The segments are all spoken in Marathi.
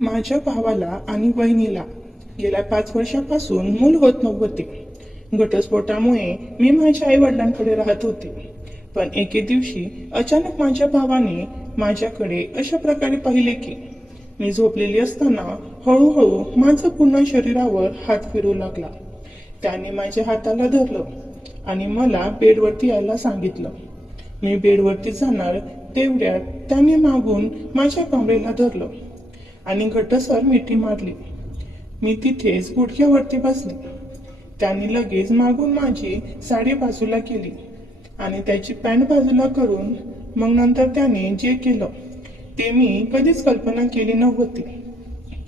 माझ्या भावाला आणि बहिणीला गेल्या 5 वर्षांपासून मूल होत नव्हते. घटस्फोटामुळे मी माझ्या आई वडिलांकडे राहत होते. पण एके दिवशी अचानक माझ्या भावाने माझ्याकडे अशा प्रकारे पाहिले की मी झोपलेली असताना हळूहळू माझं पूर्ण शरीरावर हात फिरू लागला. त्याने माझ्या हाताला धरलं आणि मला बेडवरती यायला सांगितलं. मी बेडवरती जाणार तेवढ्यात त्याने मागून माझ्या कमरेला धरलं आणि घट्टसर मिठी मारली. मी तिथेच गुडघ्यावरती बसले. त्याने लगेच मागून माझी साडी बाजूला केली आणि त्याची पॅन्ट बाजूला करून मग नंतर त्याने जे केलं ते मी कधीच कल्पना केली नव्हती.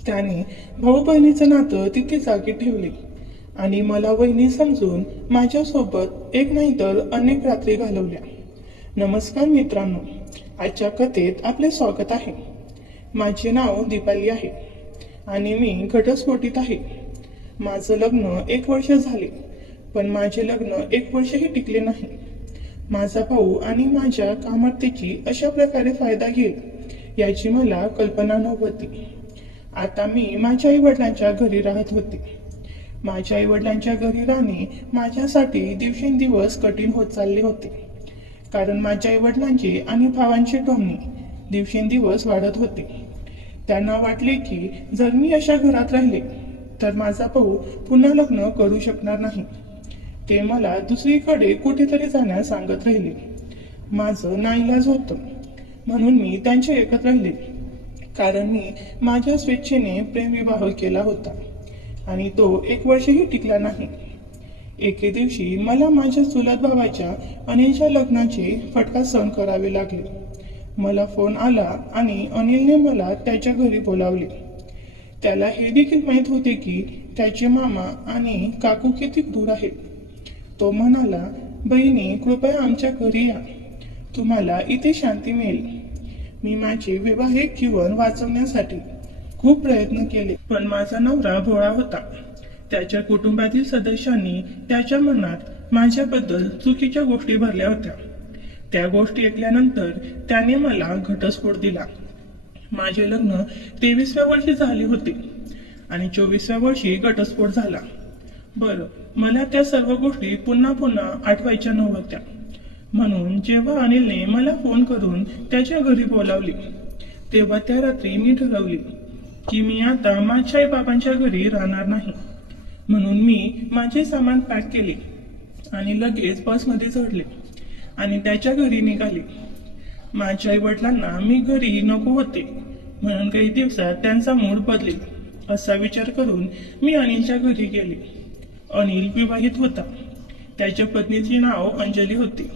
त्याने भाऊ बहिणीचं नातं तिथे जागी ठेवले आणि मला वहिनी समजून माझ्यासोबत एक नाही तर अनेक रात्री घालवल्या. नमस्कार मित्रांनो, आजच्या कथेत आपले स्वागत आहे. माझे नाव दीपाली आहे आणि मी घटस्फोटीत आहे. माझं लग्न 1 वर्ष झाले, पण माझे लग्न 1 वर्षही टिकले नाही. माझा भाऊ आणि माझ्या कामार्थीची अशा प्रकारे फायदा घेईल याची मला कल्पना नव्हती. आता मी माझ्या आई वडिलांच्या घरी राहत होते. माझ्या आई वडिलांच्या घरी राहणे माझ्यासाठी दिवसेंदिवस कठीण होत चालले होते, कारण माझ्या आई वडिलांचे आणि भावांचे टोमणे दिवसेंदिवस वाढत होते. त्यांना वाटले की जर मी अशा घरात राहिले तर माझा भाऊ पुन्हा लग्न करू शकणार नाही. ते मला दुसरीकडे कुठेतरी जाण्यास सांगत राहिले. माझं नाईलाज होतं म्हणून मी त्यांच्या ऐकत राहिले, कारण मी माझ्या स्वेच्छेने प्रेमविवाह केला होता आणि तो 1 वर्षही टिकला नाही. एके दिवशी मला माझ्या चुलत भावाच्या अनिलच्या लग्नाचे फटका सहन करावे लागले. मला फोन आला आणि अनिलने मला त्याच्या घरी बोलावले. त्याला हे देखील माहीत होते की त्याचे मामा आणि काकू किती दूर आहेत. तो म्हणाला, बहिणी कृपया आमच्या घरी या, तुम्हाला इथे शांती मिळेल. मी माझे वैवाहिक जीवन वाचवण्यासाठी खूप प्रयत्न केले, पण माझा नवरा भोळा होता. त्याच्या कुटुंबातील सदस्यांनी त्याच्या मनात माझ्याबद्दल चुकीच्या गोष्टी भरल्या होत्या. त्या गोष्टी ऐकल्यानंतर त्याने मला घटस्फोट दिला. माझे लग्न 23व्या वर्षी झाले होते आणि 24व्या वर्षी घटस्फोट झाला. बरं, मला त्या सर्व गोष्टी पुन्हा पुन्हा आठवायच्या नव्हत्या. म्हणून जेव्हा अनिलने मला फोन करून त्याच्या घरी बोलावले तेव्हा त्या रात्री मी ठरवले की मी आता माझ्या आई बाबांच्या घरी राहणार नाही. म्हणून मी माझे सामान पॅक केले आणि लगेच बसमध्ये चढले आणि त्याच्या घरी निघाले. माझ्या आई वडिलांना मी घरी नको होते, म्हणून काही दिवसात त्यांचा मूड बदलेल असा विचार करून मी अनिलच्या घरी गेले. अनिल विवाहित होता. त्याच्या पत्नीचे नाव अंजली होते.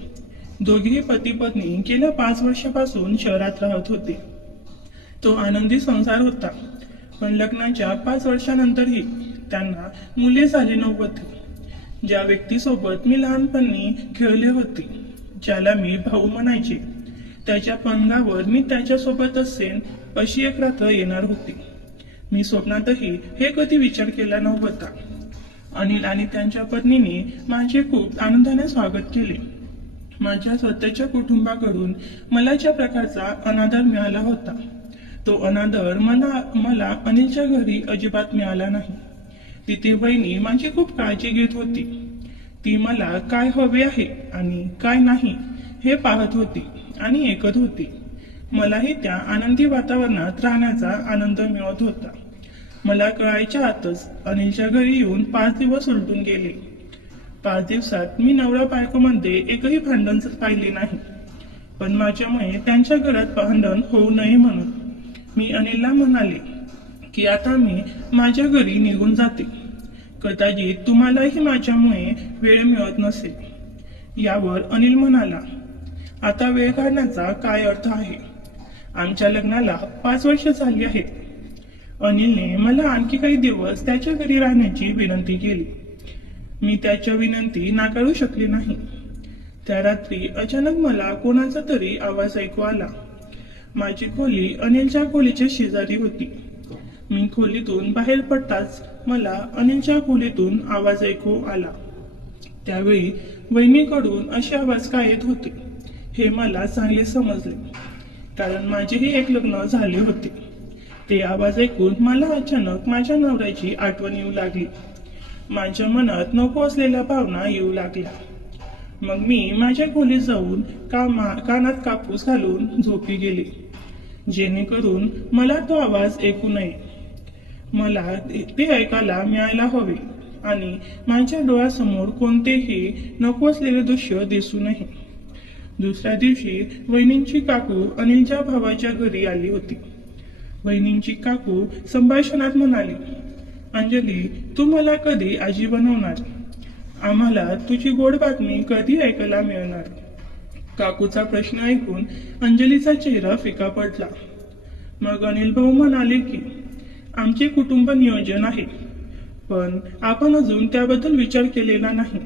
दोघेही पती पत्नी गेल्या 5 वर्षापासून शहरात राहत होते. तो आनंदी संसार होता, पण लग्नाच्या 5 वर्षानंतरही त्यांना मुले झाले नव्हते. ज्या व्यक्तीसोबत मी लहानपणी खेळले होते, ज्याला मी भाऊ म्हणायचे, त्याच्या पंगावर मी त्याच्यासोबत असेन अशी एक रात्र येणार होती. मी स्वप्नातही हे कधी विचार केला नव्हता. अनिल आणि त्यांच्या पत्नीने माझे खूप आनंदाने स्वागत केले. माझ्या स्वतःच्या कुटुंबाकडून मला ज्या प्रकारचा अनादर मिळाला होता, तो अनादर मला अनिलच्या घरी अजिबात मिळाला नाही. तिथे वहिनी माझी खूप काळजी घेत होती. ती मला काय हवे आहे आणि काय नाही हे पाहत होती आणि ऐकत होती. मलाही त्या आनंदी वातावरणात राहण्याचा आनंद मिळत होता. मला कळायच्या आतच अनिलच्या घरी येऊन 5 दिवस उलटून गेले. 5 दिवसात मी नवरा बायकोमध्ये एकही भांडण पाहिले नाही. पण माझ्यामुळे त्यांच्या घरात भांडण होऊ नये म्हणून मी अनिलला म्हणाले की आता मी माझ्या घरी निघून जाते. कदाचित तुम्हालाही माझ्यामुळे वेळ मिळत नसेल. यावर अनिल म्हणाला, आता वेळ काढण्याचा काय अर्थ आहे? आमच्या लग्नाला 5 वर्ष झाली आहेत. अनिलने मला आणखी काही दिवस त्याच्या घरी राहण्याची विनंती केली. मी त्याच्या विनंती नाकारू शकले नाही. त्या रात्री अचानक मला कोणाचा तरी आवाज ऐकू आला. माझी खोली अनिलच्या खोलीच्या शेजारी होती. मी खोलीतून बाहेर पडताच मला अनिलच्या खोलीतून आवाज ऐकू आला. त्यावेळी वहिनीकडून असे आवाज का येत होते हे मला चांगले समजले, कारण माझेही एक लग्न झाले होते. ते आवाज ऐकून मला अचानक माझ्या नवऱ्याची आठवण येऊ लागली. माझ्या मनात नको असलेल्या भावना येऊ लागल्या. मग मी माझ्या खोलीत जाऊन कानात कापूस घालून झोपी गेले, जेणेकरून मला तो आवाज ऐकू नये. मला ते ऐकायला मिळायला हवे आणि माझ्या डोळ्यासमोर कोणतेही नको असलेले दृश्य दिसू नये. दुसऱ्या दिवशी वहिनींची काकू अनिलच्या भावाच्या घरी आली होती. वहिनींची काकू संभाषणात म्हणाली, अंजली, तू मला कधी आजी बनवणार? आम्हाला तुझी गोड बातमी कधी ऐकायला मिळणार? काकूचा प्रश्न ऐकून अंजलीचा चेहरा फिका पडला. मग अनिल भाऊ म्हणाले की आमचे कुटुंब नियोजन आहे, पण आपण अजून त्याबद्दल विचार केलेला नाही.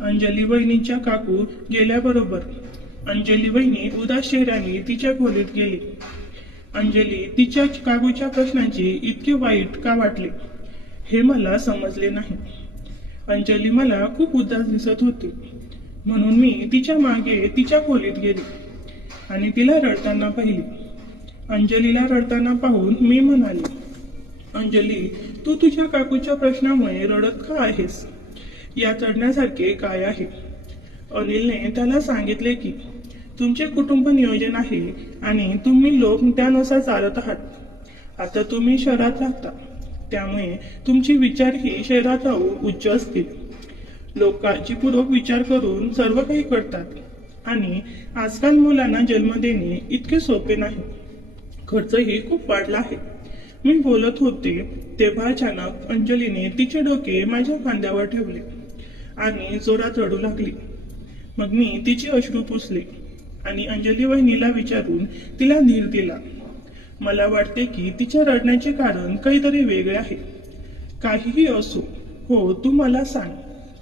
अंजली वहिनीच्या काकू गेल्याबरोबर अंजली वहिनी उदास चेहऱ्याने तिच्या खोलीत गेली. अंजली तिच्या काकूच्या प्रश्नांची इतके वाईट का वाटले हे मला समजले नाही. अंजली मला खूप उदास दिसत होती, म्हणून मी तिच्या मागे तिच्या खोलीत गेली आणि तिला रडताना पाहिली. अंजलीला रडताना पाहून मी म्हणाले, अंजली, तू तुझ्या काकूच्या प्रश्नामुळे रडत का आहेस? यात रडण्यासारखे काय आहे? अनिलने त्याला सांगितले की तुमचे कुटुंब नियोजन आहे आणि तुम्ही लोक त्यानुसार चालत आहात. आता तुम्ही शहरात राहता, त्यामुळे तुमचे विचारही शहरात राहून उच्च असतील. लोक काळजीपूर्वक विचार करून सर्व काही करतात आणि आजकाल मुलांना जन्म देणे इतके सोपे नाही. खर्चही खूप वाढला आहे. मी बोलत होते तेव्हा अचानक अंजलीने तिचे डोके माझ्या खांद्यावर ठेवले आणि जोरात रडू लागली. मग मी तिचे अश्रू पुसले आणि अंजली वहिनीला विचारून तिला धीर दिला. मला वाटते की तिच्या रडण्याचे कारण काहीतरी वेगळे आहे. काहीही असो, हो, तू मला सांग.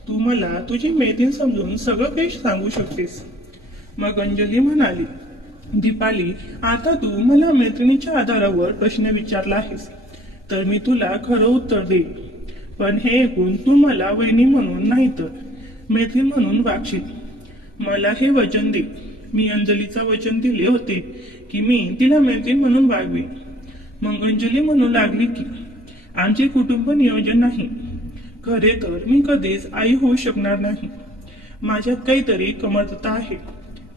तू मला तुझी मैत्रीण समजून सगळं काही सांगू शकतेस. मग अंजली म्हणाली, दीपाली, आता तू मला मैत्रिणीच्या आधारावर प्रश्न विचारला आहेस, तर मी तुला खरं उत्तर देईन. पण हे ऐकून तू मला वहिनी म्हणून नाही तर मैत्रीण म्हणून वागशील. मला हे वचन दे. मी अंजलीचा वचन दिले होते की मी तिला मैत्रीण म्हणून वागवीन. मग अंजली म्हणू लागली की आमचे कुटुंब नियोजन नाही. खरे तर मी कधीच आई होऊ शकणार नाही. माझ्यात काहीतरी कमतरता आहे,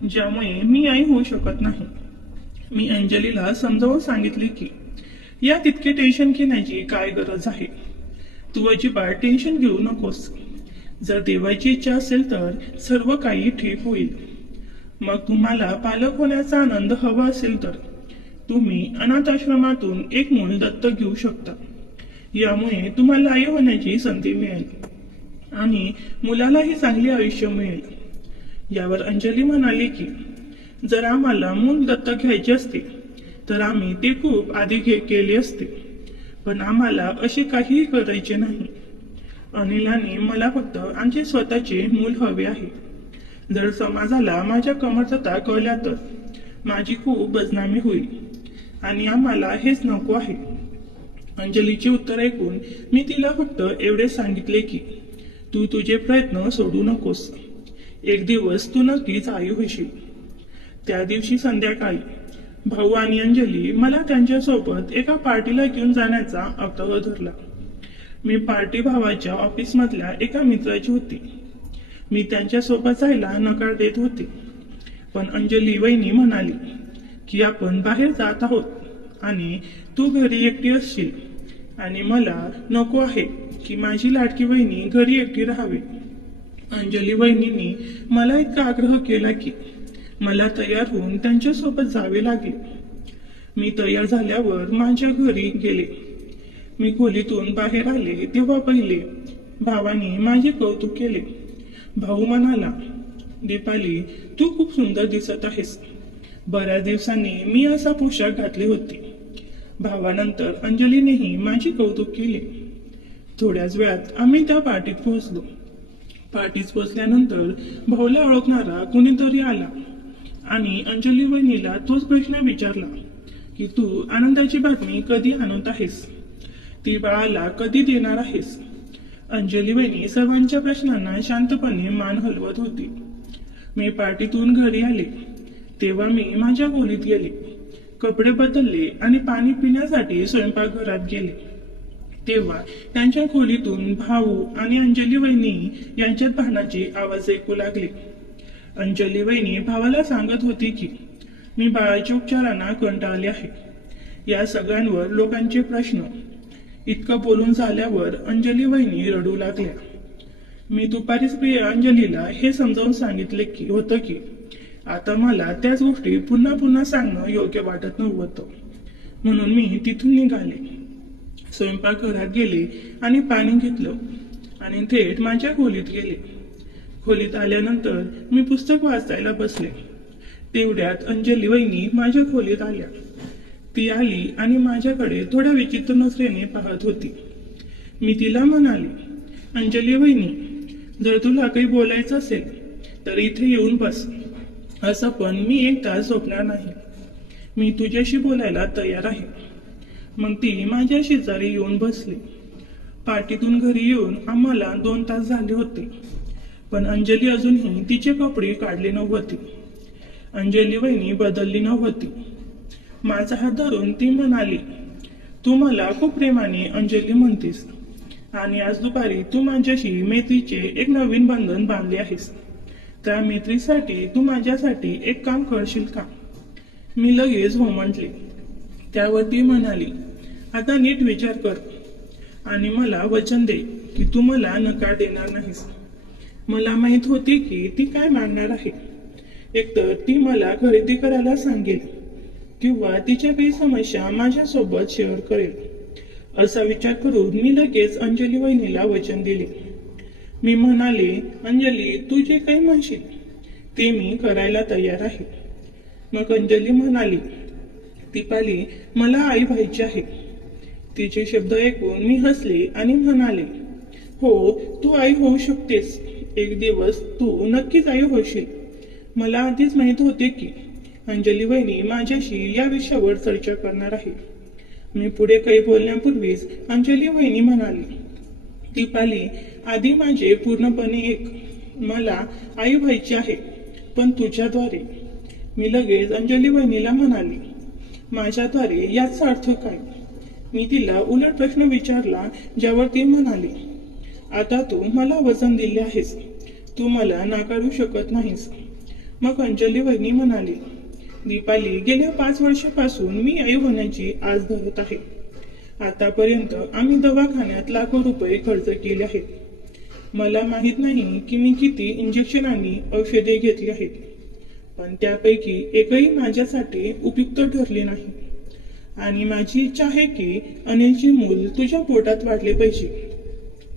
ज्यामुळे मी आई होऊ शकत नाही. मी अंजलीला समजावून सांगितले की यात इतके टेन्शन घेण्याची काय गरज आहे. तू अजिबात टेन्शन घेऊ नकोस. जर देवाची इच्छा असेल तर सर्व काही ठीक होईल. मग तुम्हाला पालक होण्याचा आनंद हवा असेल तर तुम्ही अनाथ आश्रमातून एक मूल दत्तक घेऊ शकता. यामुळे तुम्हाला आई होण्याची संधी मिळेल आणि मुलालाही चांगले आयुष्य मिळेल. यावर अंजली म्हणाली की जर आम्हाला मूल दत्तक घ्यायचे असते तर आम्ही ते खूप आधी केले असते, पण आम्हाला असे काहीही करायचे नाही. अनिलाने मला फक्त आमचे स्वतःचे मूल हवे आहे. जर समाजाला माझ्या कमतरता कळल्या तर माझी खूप बदनामी होईल आणि आम्हाला हेच नको आहे. अंजलीचे उत्तर ऐकून मी तिला फक्त एवढे सांगितले की तू तुझे प्रयत्न सोडू नकोस. एक दिवस तू नक्कीच आई होशील. त्या दिवशी संध्याकाळी भाऊ आणि अंजली मला त्यांच्यासोबत एका पार्टीला घेऊन जाण्याचा आग्रह धरला. मी पार्टी भावाच्या ऑफिसमधल्या एका मित्राची होती. मी त्यांच्यासोबत जायला नकार देत होते, पण अंजली वहिनी म्हणाली की आपण बाहेर जात आहोत आणि तू घरी एकटी असशील आणि मला नको आहे की माझी लाडकी वहिनी घरी एकटी राहावी. अंजली वहिनींनी मला इतका आग्रह केला की मला तयार होऊन त्यांच्यासोबत जावे लागले. मी तयार झाल्यावर माझ्या घरी गेले. मी खोलीतून बाहेर आले तेव्हा पहिले भावाने माझे कौतुक केले. भाऊ म्हणाला, दीपाली, तू खूप सुंदर दिसत आहेस. बऱ्याच दिवसांनी मी असा पोशाख घातले होते. भावानंतर अंजलीनेही माझे कौतुक केले. थोड्याच वेळात आम्ही त्या पार्टीत पोहोचलो. पार्टीत पोहोचल्यानंतर भाऊला ओळखणारा कुणीतरी आला आणि अंजली वहिनीला तोच प्रश्न विचारला की तू आनंदाची बातमी कधी आणत आहेस? ती बाळाला कधी देणार आहेस? अंजली वहिनी सर्वांच्या प्रश्नांना शांतपणे मान हलवत होती. मी पार्टीतून घरी आले तेव्हा मी माझ्या खोलीत गेले. कपडे बदलले आणि पाणी पिण्यासाठी स्वयंपाकघरात गेले तेव्हा त्यांच्या खोलीतून भाऊ आणि अंजली वहिनी यांच्यात भांडणाचे आवाज ऐकू लागले. अंजली वहिनी भावाला सांगत होती की मी बाळाच्या उपचारांना कंटाळले आहे. या सगळ्यांवर लोकांचे प्रश्न. इतकं बोलून झाल्यावर अंजली वहिनी रडू लागल्या. मी दुपारीच प्रिया अंजलीला हे समजावून सांगितले होतं की आता मला त्याच गोष्टी पुन्हा पुन्हा सांगणं योग्य वाटत नव्हतं. म्हणून मी तिथून निघाले, स्वयंपाकघरात गेले आणि पाणी घेतलं आणि थेट माझ्या खोलीत गेले. खोलीत आल्यानंतर मी पुस्तक वाचायला बसले. तेवढ्यात अंजली वहिनी माझ्या खोलीत आल्या. ती आली आणि माझ्याकडे थोड्या विचित्र नजरेने पाहत होती. मी तिला म्हणाले, अंजली वहिनी, जर तुला काही बोलायचं असेल तर इथे येऊन बस. असं पण मी एक तास झोपणार नाही. मी तुझ्याशी बोलायला तयार आहे. मग ती माझ्या शेजारी येऊन बसली. पार्टीतून घरी येऊन आम्हाला 2 तास झाले होते, पण अंजली अजूनही तिचे कपडे काढले नव्हती. अंजली वहिनी बदलली नव्हती. माझा हात धरून ती म्हणाली, तू मला खूप प्रेमाने अंजली म्हणतीस आणि आज दुपारी तू माझ्याशी मैत्रीचे एक नवीन बंधन बांधले आहेस. त्या मैत्रीसाठी तू माझ्यासाठी एक काम करशील का? मी लगेच हो म्हटले. त्यावर ती म्हणाली, आता नीट विचार कर आणि मला वचन दे की तू मला नकार देणार नाहीस. मला माहित होती की ती काय मागणार आहे. एकतर ती मला खरेदी करायला सांगेल किंवा तिच्या काही समस्या माझ्यासोबत शेअर करेल. असा विचार करून मी लगेच अंजली वहिनीला वचन दिले. मी म्हणाले, अंजली, तू जे काही म्हणशील ते मी करायला तयार आहे. मग अंजली म्हणाली, दीपाली, मला आई व्हायची आहे. तिचे शब्द ऐकून मी हसले आणि म्हणाले, हो, तू आई होऊ शकतेस. एक दिवस तू नक्कीच आई होशील. मला आधीच माहित होते की अंजली वहिनी माझ्याशी या विषयावर चर्चा करणार आहे. मी पुढे काही बोलण्यापूर्वीच अंजली वहिनी म्हणाली, दीपाली, आधी माझे पूर्णपणे एक. मला आई व्हायची आहे, पण तुझ्याद्वारे. मी लगेच अंजली वहिनीला म्हणाली, माझ्याद्वारे याचा अर्थ काय? मी तिला उलट प्रश्न विचारला, ज्यावर ती म्हणाली, आता तू मला वचन दिले आहेस, तू मला नाकारू शकत नाहीस. मग अंजली वहिनी म्हणाली, दीपाली, गेल्या 5 वर्षापासून मी आई होण्याची आस धरत आहे. आतापर्यंत आम्ही दवाखान्यात लाखो रुपये खर्च केले आहेत. मला माहित नाही की मी किती इंजेक्शन आणि औषधे घेतली आहेत, पण त्यापैकी एकही माझ्यासाठी उपयुक्त ठरले नाही. आणि माझी इच्छा आहे की अनिलचे मूल तुझ्या पोटात वाढले पाहिजे.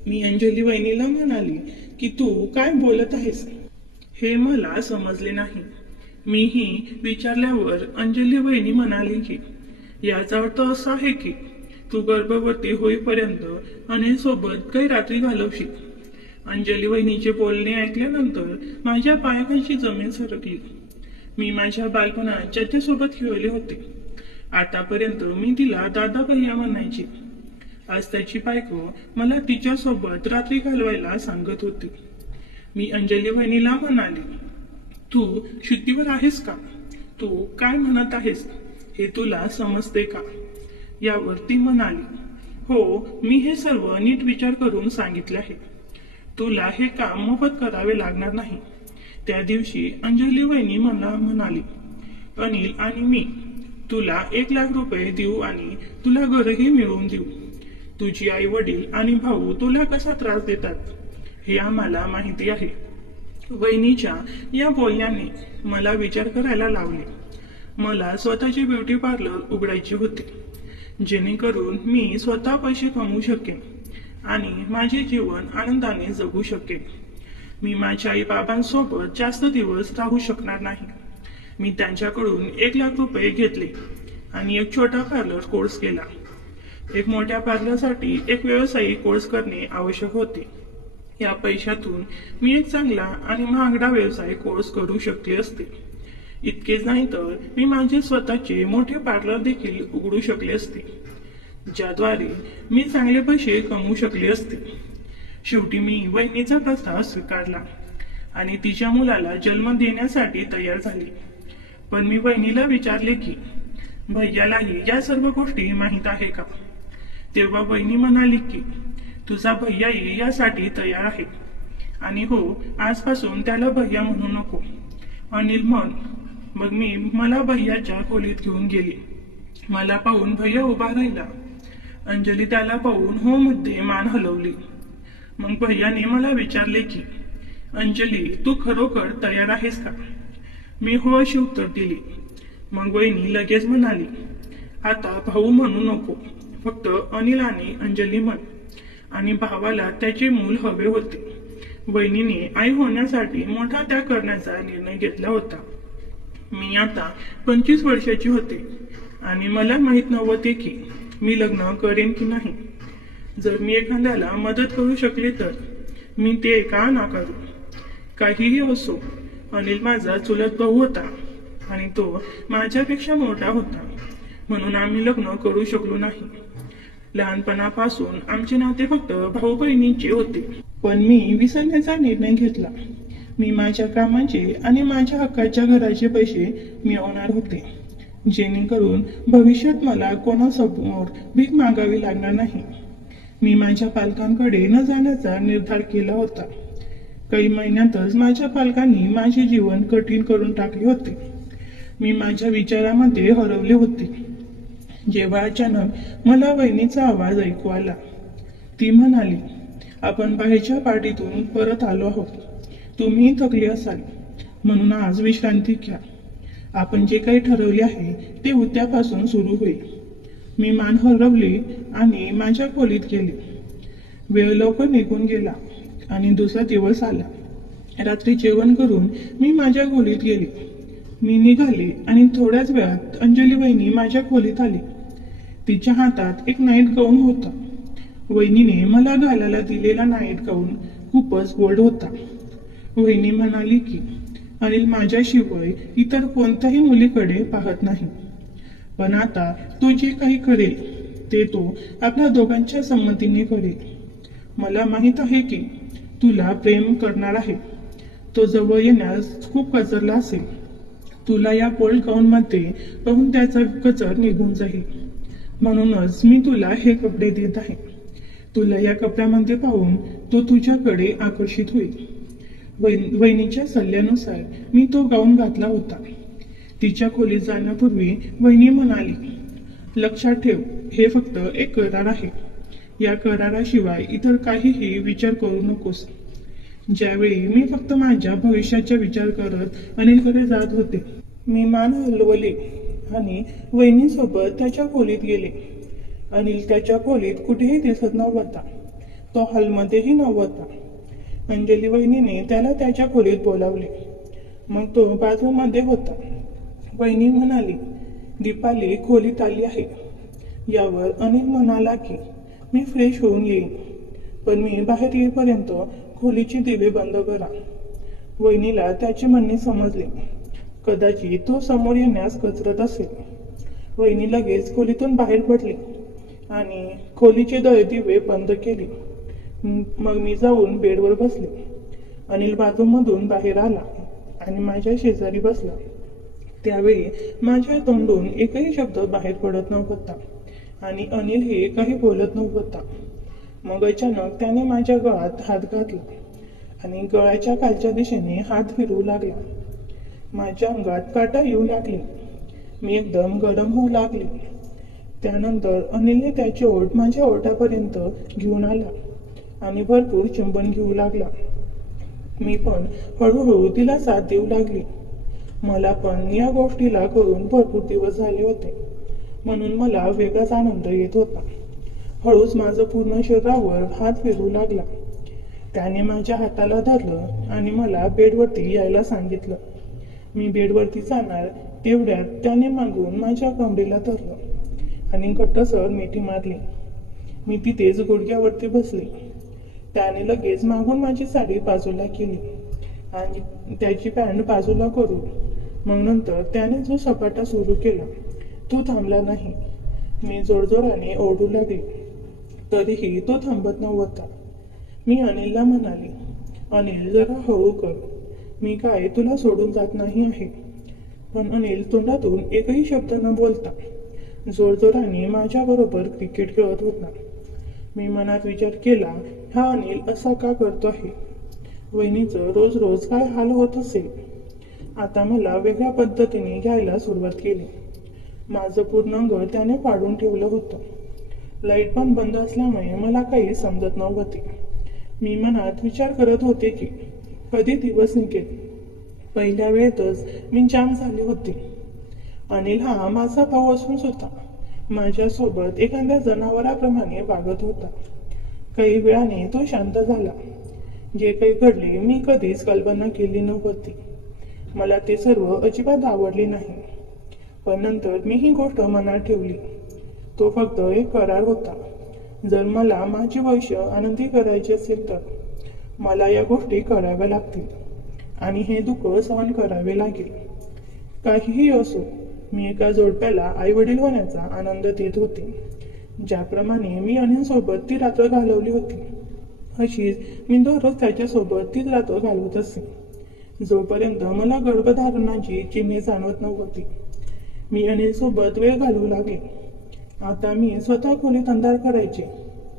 मी अंजली वहिनीला म्हणाली की तू काय बोलत आहेस हे मला समजले नाही. मीही विचारल्यावर अंजली वहिनी म्हणाली की याचा अर्थ असा आहे की तू गर्भवती होईपर्यंत अनिल सोबत काही रात्री घालवशील. अंजली वहिनीचे बोलणे ऐकल्यानंतर माझ्या पायाखालची जमीन सरकली. मी माझ्या बालपणात ज्याच्यासोबत खेळले होते, आतापर्यंत मी तिला दादा भैया म्हणायची, आज त्याची बायको मला तिच्यासोबत रात्री घालवायला सांगत होती. मी अंजली वहिनीला म्हणाली, तू शुद्धीवर आहेस का? तू काय म्हणत आहेस हे तुला समजते का? यावर ती म्हणाली, हो, मी हे सर्व नीट विचार करून सांगितले आहे. तुला हे काम मोफत करावे लागणार नाही. त्या दिवशी अंजली वहिनी मला म्हणाली, अनिल आणि मी तुला 1 लाख रुपये देऊ आणि तुला घरही मिळवून देऊ. तुझी आई वडील आणि भाऊ तुला कसा त्रास देतात हे आम्हाला माहिती आहे. वहिनीच्या या बोलण्याने मला विचार करायला लावले. मला स्वतःचे ब्युटी पार्लर उघडायचे होते, जेणेकरून मी स्वतः पैसे कमवू शकेन आणि माझे जीवन आनंदाने जगू शकेन. मी माझ्या आई बाबांसोबत जास्त दिवस राहू शकणार नाही. मी त्यांच्याकडून 1 लाख रुपये घेतले आणि एक छोटा पार्लर कोर्स केला. एक मोठ्या पार्लरसाठी एक व्यावसायिक कोर्स करणे आवश्यक होते. या पैशातून मी एक चांगला आणि महागडा व्यवसाय कोर्स करू शकले असते. इतकेच नाही तर मी माझे स्वतःचे मोठे पार्लर देखील उघडू शकले असते, ज्याद्वारे मी चांगले पैसे कमवू शकले असते. शेवटी मी वहिनीचा प्रस्ताव स्वीकारला आणि तिच्या मुलाला जन्म देण्यासाठी तयार झाले. पण मी वहिनीला विचारले की भैयालाही या सर्व गोष्टी माहीत आहे का? तेव्हा वहिनी म्हणाली की तुझा भैयाही यासाठी तयार आहे. आणि हो, आजपासून त्याला भैया म्हणू नको. अनिल मग मला भैयाच्या खोलीत घेऊन गेली. मला पाहून भैया उभा राहिला. अंजली त्याला पाहून हो मध्ये मान हलवली. मग भैयाने मला विचारले की अंजली, तू खरोखर तयार आहेस का? मी हो अशी उत्तर दिली. मग वहिनी लगेच म्हणाली, आता भाऊ म्हणू नको, फक्त अनिल आणि अंजली म्हण. आणि भावाला त्याचे मूल हवे होते. वहिनीने आई होण्यासाठी मोठा त्याग करण्याचा निर्णय घेतला होता. मी आता 25 वर्षाची होते आणि मला माहित नव्हते की मी लग्न करेन की नाही. जर मी एखाद्याला मदत करू शकले तर मी ते का नाकारू? काहीही असो, अनिल माझा चुलत भाऊ होता आणि तो माझ्यापेक्षा मोठा होता, म्हणून आम्ही लग्न करू शकलो नाही. लहानपणापासून आमचे नाते फक्त भाऊ बहिणींचे होते. पण मी विसरण्याचा निर्णय घेतला. मी माझ्या कामाचे आणि माझ्या हक्काच्या घराचे पैसे मिळवणार होते, जेणेकरून भविष्यात मला कोणासमोर भीक मागावी लागणार नाही. मी माझ्या पालकांकडे न जाण्याचा निर्धार केला होता. काही महिन्यातच माझ्या पालकांनी माझे जीवन कठीण करून टाकले होते. मी माझ्या विचारामध्ये हरवले होते. जेव्हा अचानक मला वहिनीचा आवाज ऐकू आला. ती म्हणाली, आपण बाहेरच्या पार्टीतून परत आलो आहोत. तुम्ही थकले असाल, म्हणून आज विश्रांती घ्या. आपण जे काही ठरवले आहे ते उद्यापासून सुरू होईल. मी मान हलवली आणि माझ्या खोलीत गेले. वेळ लवकर निघून गेला आणि दुसरा दिवस आला. रात्री जेवण करून मी माझ्या खोलीत गेले. मी निघाले आणि थोड्याच वेळात अंजली वहिनी माझ्या खोलीत आली. तिच्या हातात एक नाईट गाऊन होता. वहिनीने मला घालायला दिलेला नाईट गाऊन खूपच बोल्ड होता. वहिनी म्हणाली की अनिल माझ्याशिवाय इतर कोणत्याही मुलीकडे पाहत नाही, पण आता तो जे काही करेल ते तो आपल्या दोघांच्या संमतीने करेल. मला माहित आहे की तुला प्रेम करणार आहे. तो जवळ येण्यास खूप कचरला असेल. तुला या बोल्ड गाऊनमध्ये पाहून त्याचा कचर निघून जाईल. म्हणूनच मी तुला हे कपडे देत आहे. तुला या कपड्यामध्ये पाहून तो तुझ्याकडे आकर्षित होईल. वहिनीच्या सल्ल्यानुसार मी तो गाऊन घातला होता. तिच्या खोलीत जाण्यापूर्वी वहिनी म्हणाली, लक्षात ठेव, हे फक्त एक करार आहे. या कराराशिवाय इतर काहीही विचार करू नकोस. ज्यावेळी मी फक्त माझ्या भविष्याचा विचार करत अनिलकडे जात होते, मी मान हलवले आणि वहिनीसोबत त्याच्या खोलीत गेले. अनिल त्याच्या खोलीत कुठेही दिसत नव्हता. तो हॉलमध्येही नव्हता. अंजली वहिनीने त्याला त्याच्या खोलीत बोलावले. मग तो बाथरूममध्ये होता. वहिनी म्हणाली, दीपाली खोलीत आली आहे. यावर अनिल म्हणाला की मी फ्रेश होऊन येईन, पण मी बाहेर येईपर्यंत खोलीचे दिवे बंद करा. वहिनीला त्याचे म्हणणे समजले. कदाचित तो समोर येण्यास कचरत असेल. वहिनी लगेच खोलीतून बाहेर पडली आणि खोलीचे दिवे बंद केले. मग मी जाऊन बेडवर बसले. अनिल बाथरूममधून बाहेर आला आणि माझ्या शेजारी बसला. त्यावेळी माझ्या तोंडून एकही शब्द बाहेर पडत नव्हता आणि अनिल हे काही बोलत नव्हता. मग अचानक त्याने माझ्या गळ्यात हात घातला आणि गळ्याच्या खालच्या दिशेने हात फिरवू लागला. माझ्या अंगात काटा येऊ लागले. मी एकदम गरम होऊ लागले. त्यानंतर अनिलने त्याचे ओठ माझ्या ओठापर्यंत घेऊन आला आणि भरपूर चुंबन घेऊ लागला. मी पण हळूहळू तिला साथ देऊ लागली. मला पण या गोष्टीला करून भरपूर दिवस झाले होते, म्हणून मला वेगळाच आनंद येत होता. हळूच माझं पूर्ण शरीरावर हात फिरू लागला. त्याने माझ्या हाताला धरलं आणि मला बेडवरती यायला सांगितलं. मी बेडवरती जाणार तेवढ्यात त्याने मागून माझ्या कमरेला धरलं आणि घट्टसर मिठी मारली. मी तिथेच गुडघ्यावरती बसले. त्याने लगेच मागून माझी साडी बाजूला केली आणि त्याची पॅन्ट बाजूला करून मग नंतर त्याने जो सपाटा सुरू केला तो थांबला नाही. मी जोरजोराने ओरडू लागले, तरीही तो थांबत नव्हता. मी अनिलला म्हणाले, अनिल जरा हळू कर, मी काय तुला सोडून जात नाही आहे. पण अनिल तोंडातून एकही शब्द न बोलता जोरजोराने माझ्याबरोबर क्रिकेट खेळत होता. मी मनात विचार केला, हा अनिल असा का करतो आहे? वहिनीचं रोज रोज काय हाल होत असेल? आता मला वेगळ्या पद्धतीने घ्यायला सुरुवात केली. माझं पूर्ण अंग त्याने पाडून ठेवलं होतं. लाईट पण बंद असल्यामुळे मला काही समजत नव्हते. मी मनात विचार करत होते की कधी दिवस निघेल. पहिल्या वेळेतच मी जाम झाले होते. अनिल हा माझा भाऊ असून सुद्धा माझ्यासोबत एखाद्या जनावराप्रमाणे वागत होता. काही वेळाने तो शांत झाला. जे काही घडले मी कधीच कल्पना केली नव्हती. मला ते सर्व अजिबात आवडले नाही. पण नंतर मी ही गोष्ट मनात ठेवली. तो फक्त एक करार होता. जर मला माझे भविष्य आनंदी करायचे असेल तर मला या गोष्टी कराव्या लागतील आणि हे दुःख सहन करावे लागेल. काहीही असो, मी एका जोडप्याला आईवडील होण्याचा आनंद देत होते. ज्याप्रमाणे मी अनिलसोबत ती रात्र घालवली होती, अशीच मी दररोज त्याच्यासोबत तीच रात्र घालवत असे. जोपर्यंत मला गर्भधारणाची चिन्हे जाणवत नव्हती, मी अनिलसोबत वेळ घालवू लागले. आता मी स्वतः खोलीत अंधार करायचे,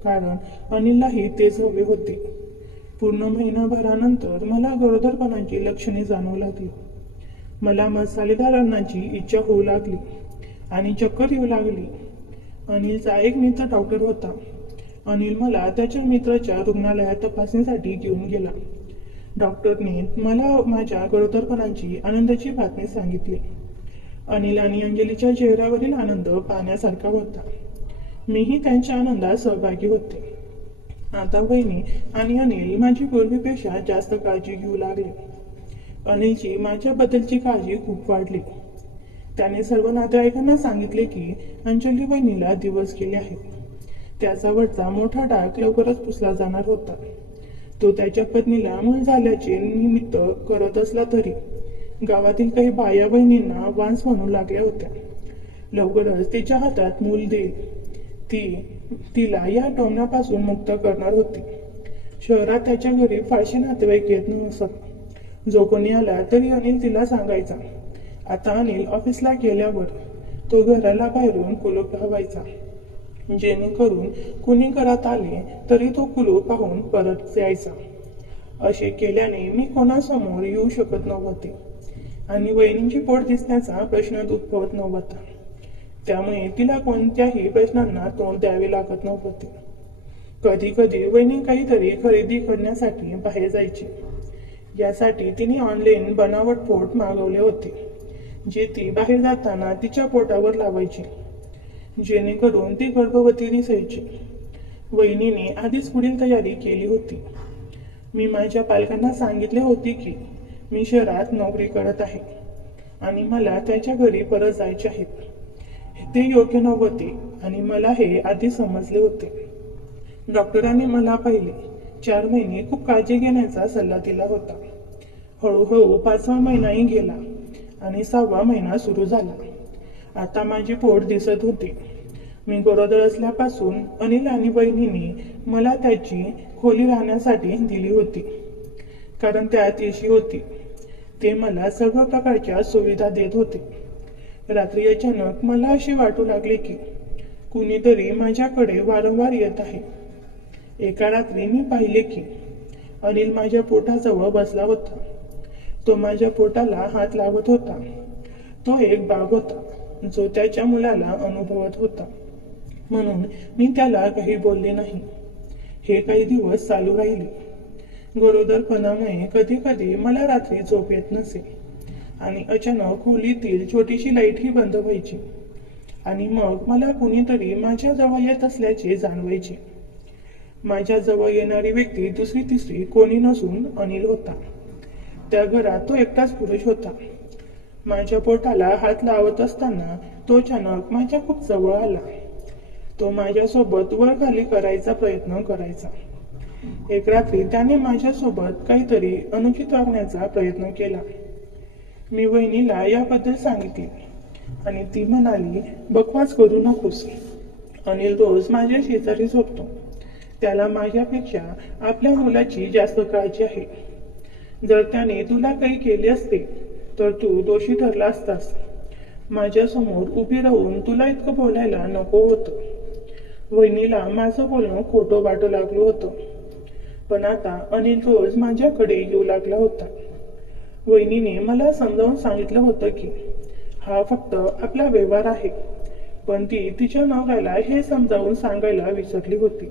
कारण अनिललाही तेच हवे होते. पूर्ण महिनाभरानंतर मला गरोदरपणाची लक्षणे जाणवू लागली. मला मसालेदार अन्नाची इच्छा होऊ लागली आणि चक्कर येऊ लागली. अनिलचा एक मित्र डॉक्टर होता. अनिल मला त्याच्या मित्राच्या रुग्णालयात तपासणीसाठी घेऊन गेला. डॉक्टरने मला माझ्या गरोदरपणाची आनंदाची बातमी सांगितली. अनिल आणि अंजलीच्या चेहऱ्यावरील आनंद पाहण्यासारखा होता. मीही त्यांच्या आनंदात सहभागी होते. आता वहिनी आणि अनिल माझी पूर्वीपेक्षा जास्त काळजी घेऊ लागले. अनिलची माझ्याबद्दलची काळजी खूप वाढली. त्याने सर्व नातेवाईकांना सांगितले की अंजली वहिनीला दिवस गेले आहेत. त्याचा वरचा मोठा डाग लवकरच पुसला जाणार होता. तो त्याच्या पत्नीला मूल झाल्याचे निमित्त करत असला तरी गावातील काही बाया बहिणींना वांस म्हणू लागल्या होत्या. लवकरच तिच्या हातात मूल देईल. तिला या टोमण्यापासून मुक्त करणार होती. शहरात त्याच्या घरी फारसे नातेवाईक येत नसत. जो कोणी आला तरी अनिल तिला सांगायचा. आता अनिल ऑफिसला गेल्यावर तो घराला बाहेरून कुलूप लावायचा, जेणेकरून कुणी घरात आले तरी तो कुलूप पाहून परत यायचा. असे केल्याने मी कोणासमोर येऊ शकत नव्हते आणि वहिनींची पोट दिसण्याचा प्रश्न उद्भवत नव्हता. त्यामुळे तिला कोणत्याही प्रश्नांना तोंड द्यावे लागत नव्हते. कधी कधी वहिनी काहीतरी खरेदी करण्यासाठी बाहेर जायची. यासाठी तिने ऑनलाईन बनावट पोट मागवले होते, जे ती बाहेर जाताना तिच्या पोटावर लावायची, जेणेकरून ती गर्भवती दिसायची. वहिनीने आधीच पुढील तयारी केली होती. मी माझ्या पालकांना सांगितले होते की मी शहरात नोकरी करत आहे आणि मला त्याच्या घरी परत जायचे आहे. ते योग्य नव्हते आणि मला हे आधी समजले होते. डॉक्टरांनी मला पहिले 4 महिने खूप काळजी घेण्याचा सल्ला दिला होता. हळूहळू 5वा महिनाही गेला आणि 6वा महिना सुरू झाला. आता माझी पोट दिसत होते. मी गरोदर असल्यापासून अनिल आणि बहिणींनी मला त्याची खोली राहण्यासाठी दिली होती, कारण त्यात एसी होती. ते मला सर्व प्रकारच्या सुविधा देत होते. रात्री अचानक मला असे वाटू लागले की कुणीतरी माझ्याकडे वारंवार येत आहे. एका रात्री मी पाहिले की अनिल माझ्या पोटाजवळ बसला होता. तो माझ्या पोटाला हात लावत होता. तो एक बाग होता, जो त्याच्या मुलाला अनुभवत होता. म्हणून मी त्याला काही बोलले नाही. हे काही दिवस चालू राहिले. गरोदरपणामुळे कधी कधी मला रात्री झोप येत नसे आणि अचानक खोलीतील छोटीशी लाईटही बंद व्हायची आणि मग मला कुणीतरी माझ्या जवळ येत असल्याचे जाणवायचे. माझ्या जवळ येणारी व्यक्ती दुसरी तिसरी कोणी नसून अनिल होता. त्या घरात तो एकटाच पुरुष होता. माझ्या पोटाला हात लावत असताना तो अचानक माझ्या खूप जवळ आला. तो माझ्यासोबत वर खाली करायचा प्रयत्न करायचा. एक रात्री त्याने माझ्यासोबत काहीतरी अनुचित वागण्याचा प्रयत्न केला. मी वहिनीला याबद्दल सांगितले आणि ती म्हणाली, बकवास करू नकोस. अनिल रोज माझ्या शेजारी झोपतो. त्याला माझ्यापेक्षा आपल्या मुलाची जास्त काळजी आहे. जर त्याने तुला काही केले असते तर तू दोषी ठरला असतास. माझ्यासमोर उभी राहून तुला इतकं बोलायला नको होतं. वहिनीला माझं बोलणं खोटं वाटू लागलं होतं. पण आता अनिल रोज माझ्याकडे येऊ लागला होता. वहिनीने मला समजावून सांगितलं होतं की हा फक्त आपला व्यवहार आहे, पण ती तिच्या नवऱ्याला हे समजावून सांगायला विसरली होती.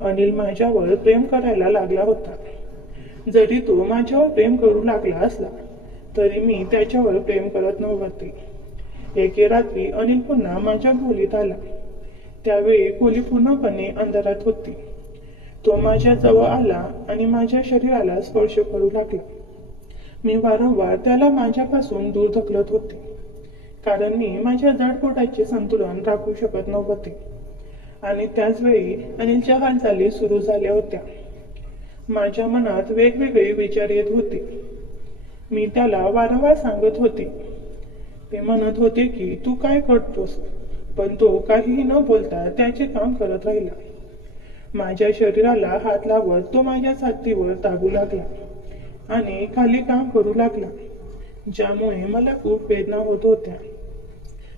अनिल माझ्यावर प्रेम करायला लागला होता. जरी तो माझ्यावर प्रेम करू लागला असला तरी मी त्याच्यावर प्रेम करत नव्हते. एके रात्री अनिल पुन्हा माझ्या खोलीत आला. त्यावेळी खोली पूर्णपणे अंधारात होती. तो माझ्या जवळ आला आणि माझ्या शरीराला स्पर्श करू लागला. मी वारंवार त्याला माझ्यापासून दूर ढकलत होते, कारण मी माझ्या जडपोटाचे संतुलन राखू शकत नव्हते. आणि त्याचवेळी अनिलच्या हालचाली सुरू झाल्या होत्या. माझ्या मनात वेगवेगळे विचार येत होते. मी त्याला वारंवार सांगत होते. ते म्हणत होते की तू काय करतोस, पण तो काहीही न बोलता त्याचे काम करत राहिला. माझ्या शरीराला हात लावत तो माझ्या छातीवर दाबू लागला आणि खाली काम करू लागला, ज्यामुळे मला खूप वेदना होत होत्या.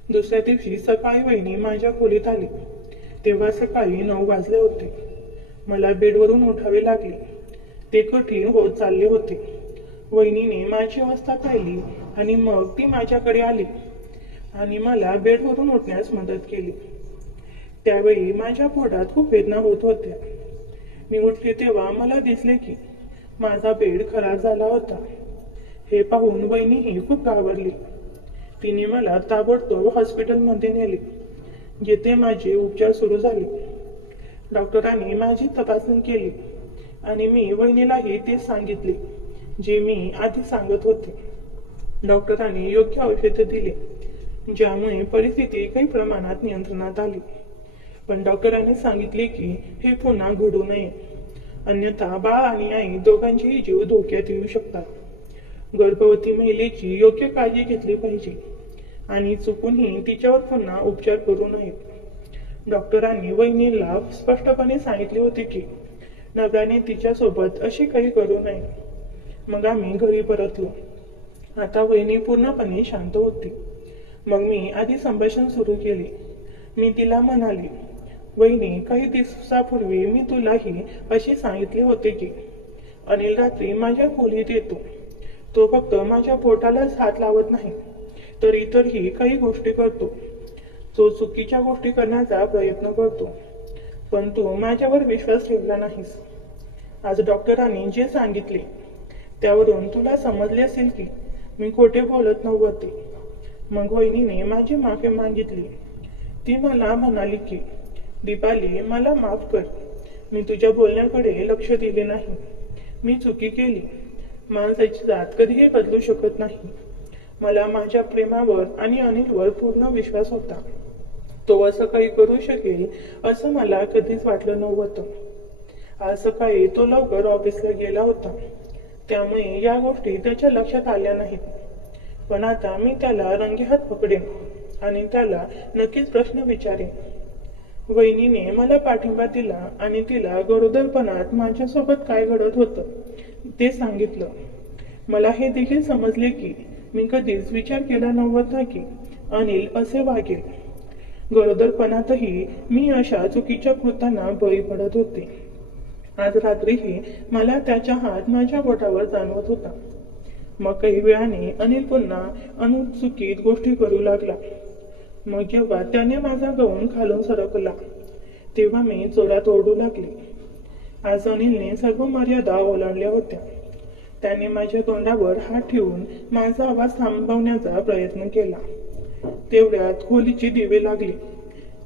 दुसऱ्या दिवशी सकाळी वहिनी माझ्या खोलीत आली. तेव्हा सकाळी 9 वाजले होते. मला बेडवरून उठावे लागले. ते कठीण होत चालले होते. वहिनीने माझी अवस्था पाहिली आणि मग ती माझ्याकडे आली आणि मला बेडवरून उठण्यास मदत केली. त्यावेळी माझ्या पोटात खूप वेदना होत होत्या. मी उठले तेव्हा मला दिसले की माझा बेड खराब झाला होता. हे पाहून वहिनीही खूप घाबरली. तिने मला ताबडतोब हॉस्पिटलमध्ये नेले, जिथे माझे उपचार सुरू झाले. डॉक्टरांनी माझी तपासणी केली आणि मी वहिनीलाही तेच सांगितले जे मी आधी सांगत होते. डॉक्टरांनी योग्य औषधे दिले, ज्यामुळे परिस्थिती काही प्रमाणात नियंत्रणात आली. पण डॉक्टरांनी सांगितले की हे पुन्हा घडू नये, अन्यथा बाळ आणि आई दोघांचेही जीव धोक्यात येऊ शकतात. गर्भवती महिलेची योग्य काळजी घेतली पाहिजे आणि चुकूनही तिच्यावर पुन्हा उपचार करू नयेत. डॉक्टरांनी वहिनीला स्पष्टपणे सांगितले होते की नवऱ्याने तिच्यासोबत असे काही करू नये. मग आम्ही घरी परतलो. आता वहिनी पूर्णपणे शांत होती. मग मी आधी संभाषण सुरू केले. मी तिला म्हणाले, वहिनी, काही दिवसापूर्वी मी तुलाही असे सांगितले होते की अनिल रात्री माझ्या खोलीत येतो. तो फक्त माझ्या पोटालाच हात लावत नाही, तर इतरही काही गोष्टी करतो. तो चुकीच्या गोष्टी करण्याचा प्रयत्न करतो, पण तू माझ्यावर विश्वास ठेवला नाहीस. आज डॉक्टरांनी जे सांगितले त्यावरून तुला समजले असेल की मी खोटे बोलत नव्हते. मग वहिनीने माझी माफी मागितली. ती मला म्हणाली की दीपाली, मला माफ कर. मी तुझ्या बोलण्याकडे लक्ष दिले नाही. मी चुकी केली. माणसाची जात कधीही बदलू शकत नाही. मला माझ्या प्रेमावर आणि अनिलवर पूर्ण विश्वास होता. तो असं काही करू शकेल असं मला कधीच वाटलं नव्हतं. आज सकाळी तो लवकर ऑफिसला गेला होता, त्यामुळे या गोष्टी त्याच्या लक्षात आल्या नाहीत. पण आता मी त्याला रंगेहात पकडेन आणि त्याला नक्कीच प्रश्न विचारेन. वहिनीने मला पाठिंबा दिला आणि तिला गरोदरपणात माझ्यासोबत काय घडत होतं ते सांगितलं. मला हे देखील समजले की मी कधीच विचार केला नव्हता की अनिल असे वागेल. गरोदरपणातही मी अशा चुकीच्या कृत्यांना बळी पडत होते. आज रात्रीही मला त्याचा हात माझ्या बोटावर जाणवत होता. मग काही वेळाने अनिल पुन्हा अनुचुकीत गोष्टी करू लागला. मग जेव्हा त्याने माझा गाऊन खालून सरकला तेव्हा मी जोरात ओरडू लागले. आज अनिलने सर्व मर्यादा ओलांडल्या होत्या. त्याने माझ्या तोंडावर हात ठेवून माझा आवाज थांबवण्याचा प्रयत्न केला. तेवढ्यात खोलीची दिवे लागली.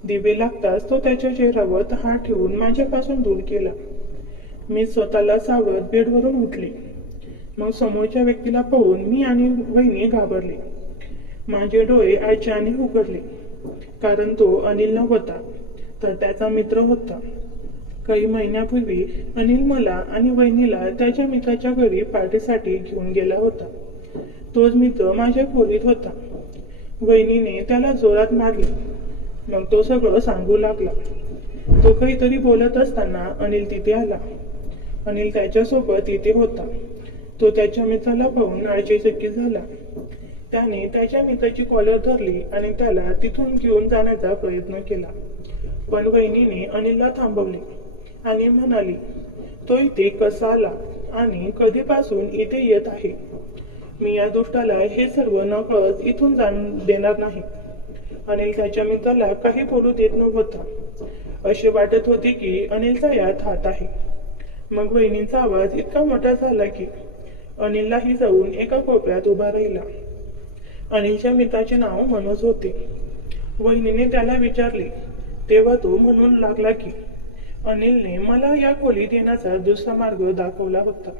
दिवे लागताच तो त्याच्या चेहऱ्यावर हात ठेवून माझ्यापासून दूर केला. मी स्वतःला सावरत बेडवरून उठले. मग समोरच्या व्यक्तीला पाहून मी आणि वहिनी घाबरले. माझे डोळे अचानक उघडले, कारण तो अनिल नव्हता, तर त्याचा मित्र होता. काही महिन्यापूर्वी अनिल मला आणि वहिनीला त्याच्या मित्राच्या घरी पार्टीसाठी घेऊन गेला होता. तोच मित्र माझ्या खोलीत होता. वहिनीने त्याला जोरात मारले. मग तो सगळं सांगू लागला. तो काहीतरी बोलत असताना अनिल तिथे आला. अनिल त्याच्यासोबत इथे होता. तो त्याच्या मित्राला पाहून आश्चर्यचकित झाला. त्याने त्याच्या मित्राची कॉलर धरली आणि त्याला तिथून घेऊन जाण्याचा प्रयत्न केला. पण वहिनीने अनिलला थांबवले आणि म्हणाली, तो इथे कसा आला आणि कधीपासून इथे येत आहे. मी या दुष्टाला हे सर्व नकळत इथून जाणून देणार नाही. अनिल त्याच्या मित्राला काही बोलू देत नव्हता. असे वाटत होते की अनिलचा यात हात आहे. मग वहिनींचा आवाज इतका मोठा झाला की अनिललाही जाऊन एका कोपऱ्यात उभा राहिला. अनिलच्या मित्राचे नाव मनोज होते. वहिनीने त्याला विचारले तेव्हा तो म्हणून लागला की अनिलने मला या खोलीत येण्याचा दुसरा मार्ग दाखवला होता.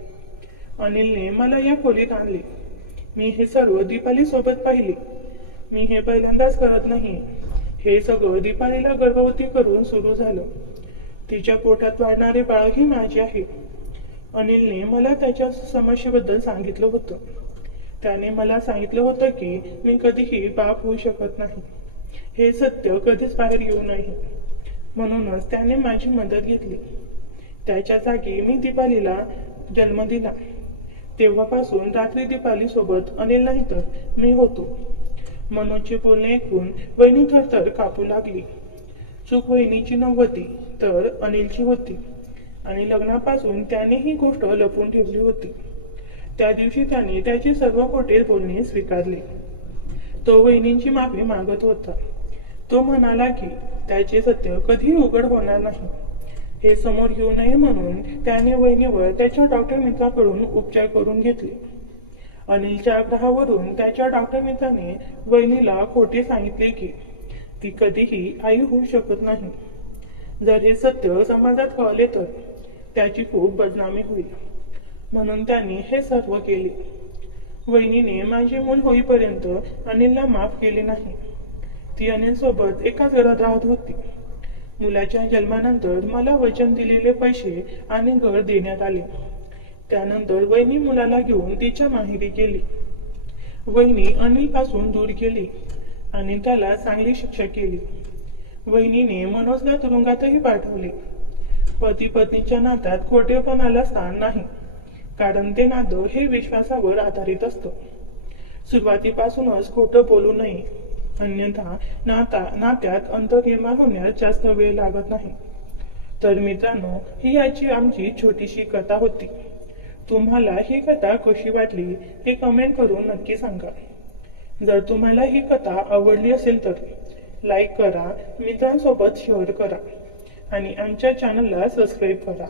अनिलने मला या खोलीत आणले. मी हे सर्व दीपाली सोबत पाहिले. मी हे पहिल्यांदाच करत नाही. हे सगळं दीपालीला गर्भवती करून सुरू झालं. तिच्या पोटात वाढणारे बाळही माझे आहे. अनिलने मला त्याच्या समस्येबद्दल सांगितलं होतं. त्याने मला सांगितलं होतं की मी कधीही बाप होऊ शकत नाही. हे सत्य कधीच बाहेर येऊ नये. म्हणूनच त्याने माझी मदत घेतली. त्याच्या जागी मी दीपालीला जन्म दिला. तेव्हापासून रात्री दीपाली सोबत अनिल नाही तर मी होतो. मनोजचे बोलणे ऐकून वहिनी थरथर कापू लागली. चूक वहिनीची नव्हती तर अनिलची होती आणि लग्नापासून त्याने ही गोष्ट लपवून ठेवली होती. त्या दिवशी त्याने त्याचे सर्व खोटे बोलणे स्वीकारले. तो वहिनींची माफी मागत होता. तो म्हणाला की त्याचे सत्य कधी उघड होणार नाही. हे समोर येऊ नये म्हणून त्याने वहिनीवर त्याच्या डॉक्टर मित्राकडून उपचार करून घेतले. अनिलच्या आग्रहावरून त्याच्या डॉक्टर मित्राने वहिनीला खोटे सांगितले की ती कधीही आई होऊ शकत नाही. जर हे सत्य समाजात कळले तर त्याची खूप बदनामी होईल. म्हणून त्यांनी हे सर्व केले. वहिनीने माझे मूल होईपर्यंत अनिलला माफ केले नाही. ती अनिल सोबत एकाच घरात राहत होती. मुलाच्या जन्मानंतर मला वचन दिलेले पैसे आणि घर देण्यात आले. त्यानंतर वहिनी मुलाला घेऊन तिच्या माहेरी गेली. वहिनी अनिल पासून दूर गेली आणि त्याला चांगली शिक्षा केली. वहिनीने मनोजला तुरुंगातही पाठवले. पती पत्नीच्या नात्यात खोटेपणाला स्थान नाही, कारण ते नातं हे विश्वासावर आधारित असतं. सुरुवातीपासूनच खोटं बोलू नये, अन्यथा नात्यात अंतर निर्माण होण्यास जास्त वेळ लागत नाही. तर मित्रांनो, ही आजची आमची छोटीशी कथा होती. तुम्हाला ही कथा कशी वाटली हे कमेंट करून नक्की सांगा. जर तुम्हाला ही कथा आवडली असेल तर लाईक करा, मित्रांसोबत शेअर करा आणि आमच्या चॅनलला सबस्क्राईब करा.